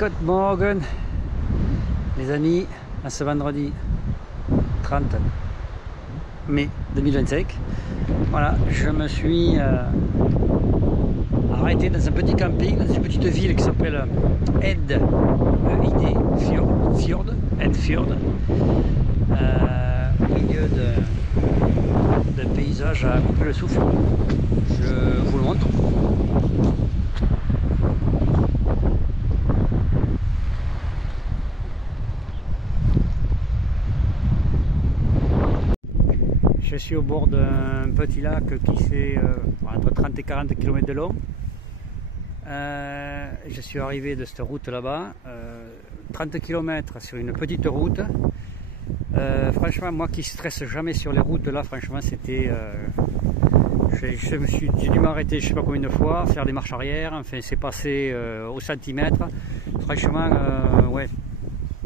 Good morning les amis, à ce vendredi 30 mai 2025. Voilà, je me suis arrêté dans un petit camping, dans une petite ville qui s'appelle Ed Fjord, au milieu d'un paysage à couper le souffle. Je vous le montre. Je suis au bord d'un petit lac qui fait entre 30 et 40 km de long. Je suis arrivé de cette route là-bas, 30 km sur une petite route. Franchement, moi qui stresse jamais sur les routes là, franchement c'était... j'ai dû m'arrêter je sais pas combien de fois, faire des marches arrière, enfin c'est passé au centimètre. Franchement, ouais,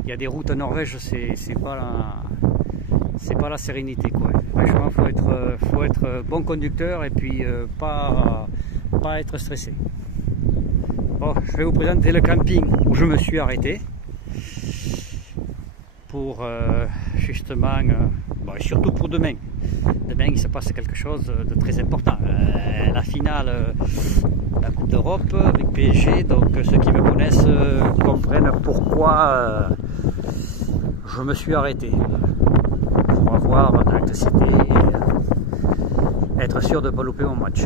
il y a des routes en Norvège, c'est pas la sérénité quoi. Franchement, faut être bon conducteur et puis pas être stressé. Bon, je vais vous présenter le camping où je me suis arrêté pour justement, bon, surtout pour demain. Demain il se passe quelque chose de très important. La finale de la Coupe d'Europe avec PSG, donc ceux qui me connaissent comprennent pourquoi je me suis arrêté. Pour avoir de l'électricité et être sûr de ne pas louper mon match.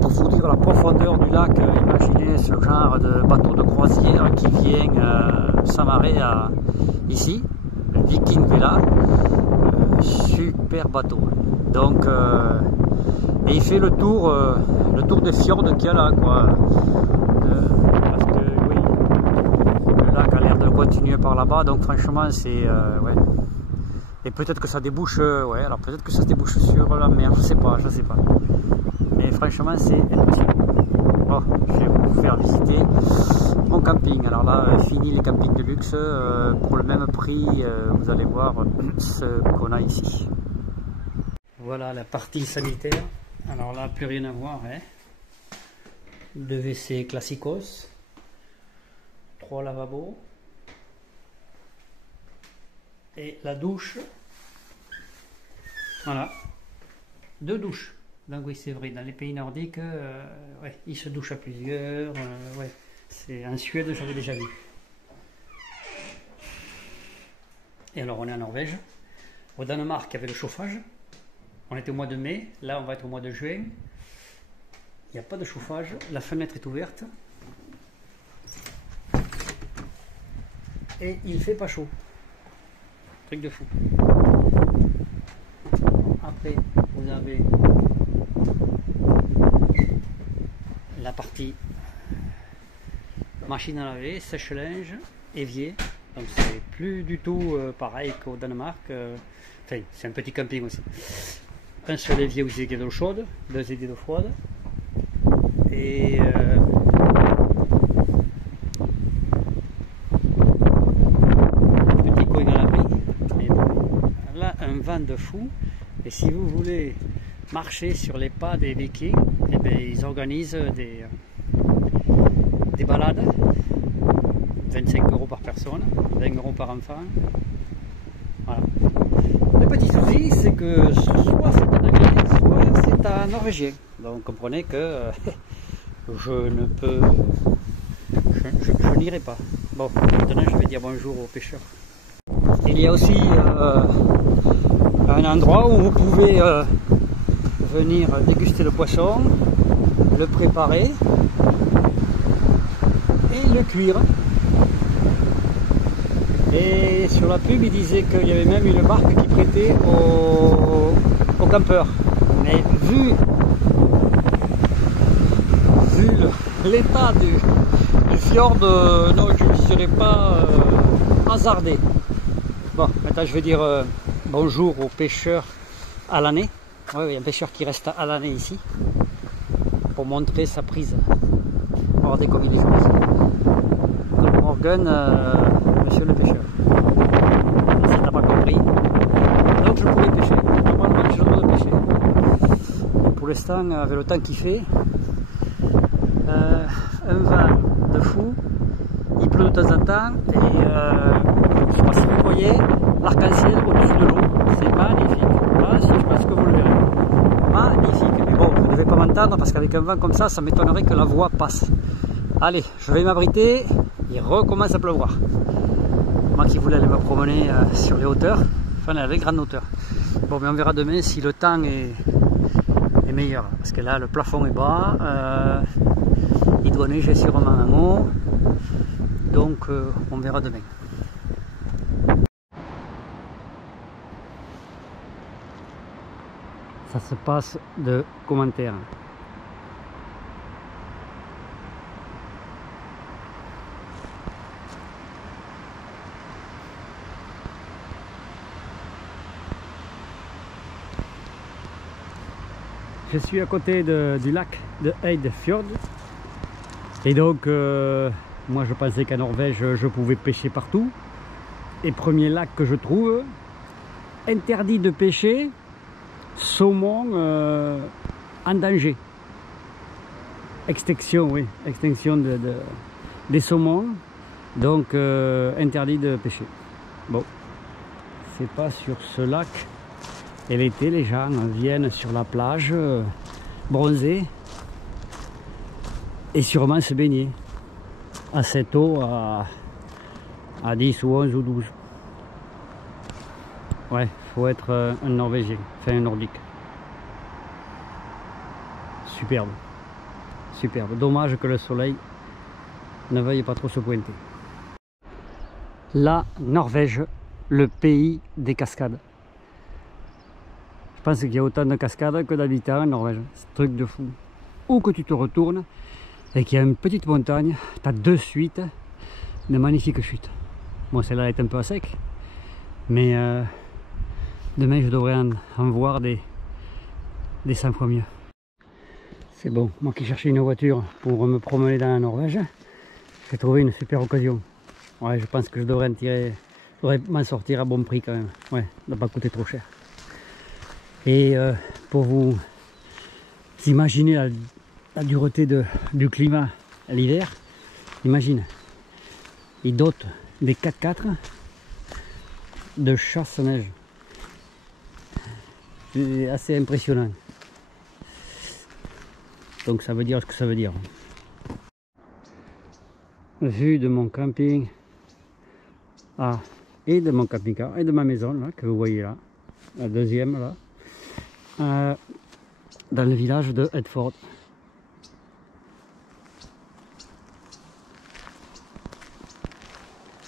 Pour vous dire la profondeur du lac, imaginez ce genre de bateau de croisière qui vient s'amarrer ici, le Viking Vela, super bateau. Donc, et il fait le tour des fjords qu'il y a là, quoi. Parce que oui, le lac a l'air de continuer par là-bas, donc franchement c'est ouais. Et peut-être que ça débouche, ouais, alors peut-être que ça se débouche sur la mer, je sais pas. Mais franchement, c'est impossible. Bon, je vais vous faire visiter mon camping. Alors là, fini les campings de luxe, pour le même prix, vous allez voir ce qu'on a ici. Voilà la partie sanitaire. Alors là, plus rien à voir, hein. 2 WC classicos, 3 lavabos. Et la douche, voilà, 2 douches. Donc oui, c'est vrai, dans les pays nordiques, ouais, ils se douchent à plusieurs, ouais, c'est en Suède, j'avais déjà vu. Et alors on est en Norvège. Au Danemark, il y avait le chauffage. On était au mois de mai, là on va être au mois de juin. Il n'y a pas de chauffage, la fenêtre est ouverte. Et il fait pas chaud. Truc de fou. Après, vous avez la partie machine à laver, sèche-linge, évier. Donc c'est plus du tout pareil qu'au Danemark. Enfin, c'est un petit camping aussi. Un seul évier où il y a de l'eau chaude, 2 éviers d'eau froide. Et un vent de fou. Et si vous voulez marcher sur les pas des Vikings, eh bien, ils organisent des balades, 25 € par personne, 20 € par enfant. Voilà. Le petit souci, c'est que soit c'est en anglais, soit c'est en norvégien. Donc comprenez que je n'irai pas. Bon, maintenant je vais dire bonjour aux pêcheurs. Il y a aussi un endroit où vous pouvez venir déguster le poisson, le préparer et le cuire. Et sur la pub, il disait qu'il y avait même une barque qui prêtait aux campeurs. Mais vu l'état du fjord, non, je ne serais pas hasardé. Bon, maintenant je vais dire bonjour aux pêcheurs à l'année. Oui, il y a un pêcheur qui reste à l'année ici pour montrer sa prise. Regardez comme il est joli. Good morning, monsieur le pêcheur. Si t'as pas compris, donc je pourrais pêcher. Normalement, j'ai le droit de pêcher. Et pour l'instant, avec le temps qu'il fait, un vent de fou, il pleut de temps en temps, et je ne sais pas si vous voyez l'arc-en-ciel au-dessus de l'eau, c'est magnifique. Là, si, je pense que vous le verrez. Magnifique, mais bon, vous ne devez pas m'entendre parce qu'avec un vent comme ça m'étonnerait que la voix passe. Allez, je vais m'abriter, il recommence à pleuvoir. Moi qui voulais aller me promener sur les hauteurs, enfin les grandes hauteurs. Bon, mais on verra demain si le temps est meilleur, parce que là le plafond est bas, il doit neiger sûrement en haut, donc on verra demain. Ça se passe de commentaires. Je suis à côté du lac de Eidfjord et donc moi je pensais qu'en Norvège je pouvais pêcher partout, et premier lac que je trouve interdit de pêcher saumon en danger, extinction, oui, extinction des saumons, donc interdit de pêcher. Bon, c'est pas sur ce lac. Et l'été, les gens viennent sur la plage bronzer et sûrement se baigner à cette eau à 10 ou 11 ou 12. Ouais, faut être un Norvégien, enfin un Nordique. Superbe, superbe. Dommage que le soleil ne veuille pas trop se pointer. La Norvège, le pays des cascades. Je pense qu'il y a autant de cascades que d'habitants en Norvège. C'est un truc de fou. Où que tu te retournes et qu'il y a une petite montagne, tu as de suite de magnifiques chutes. Bon, celle-là est un peu à sec, mais demain je devrais en voir des 100 fois mieux. C'est bon, moi qui cherchais une voiture pour me promener dans la Norvège, j'ai trouvé une super occasion. Ouais, je pense que je devrais m'en sortir à bon prix quand même. Ouais, ça ne va pas coûter trop cher. Et pour vous imaginer la dureté du climat à l'hiver, imagine, ils dotent des 4x4 de chasse-neige. C'est assez impressionnant. Donc ça veut dire ce que ça veut dire. Vue de mon camping, et de mon camping-car, et de ma maison là, que vous voyez là, la deuxième là. Dans le village de Eidfjord.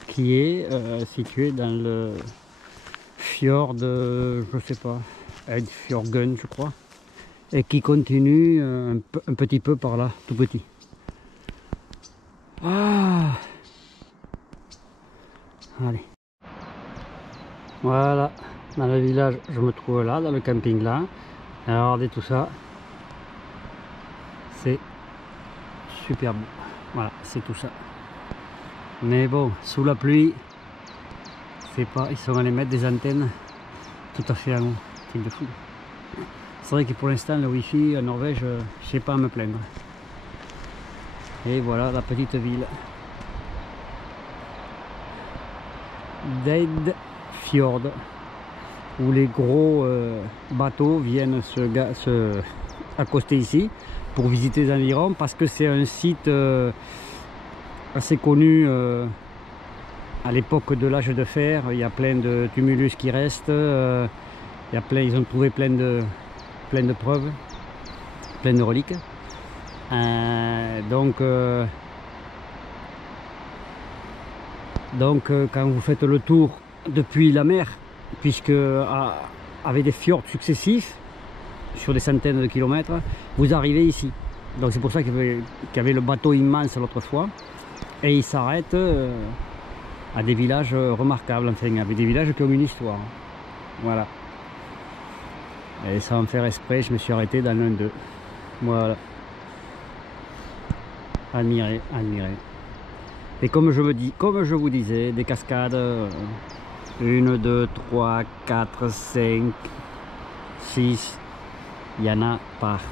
Qui est situé dans le fjord, je sais pas, Eidfjorden je crois, et qui continue un petit peu par là, tout petit. Ah, allez. Voilà. Dans le village, je me trouve là, dans le camping là. Alors regardez tout ça. C'est superbe. Voilà, c'est tout ça. Mais bon, sous la pluie, c'est pas. Ils sont allés mettre des antennes tout à fait en haut. Truc de fou. C'est vrai que pour l'instant, le wifi en Norvège, je sais pas à me plaindre. Et voilà la petite ville d'Eidfjord, où les gros bateaux viennent se accoster ici pour visiter les environs, parce que c'est un site assez connu à l'époque de l'âge de fer. Il y a plein de tumulus qui restent, ils ont trouvé plein de preuves, plein de reliques. Donc quand vous faites le tour depuis la mer, puisque avec des fjords successifs sur des centaines de kilomètres, vous arrivez ici. Donc c'est pour ça qu'il y avait le bateau immense l'autre fois, et il s'arrête à des villages remarquables, enfin avec des villages qui ont une histoire. Voilà. Et sans en faire exprès, je me suis arrêté dans l'un d'eux. Voilà. Admirer, admirer. Et comme je vous disais, des cascades, 1, 2, 3, 4, 5, 6, il y en a partout.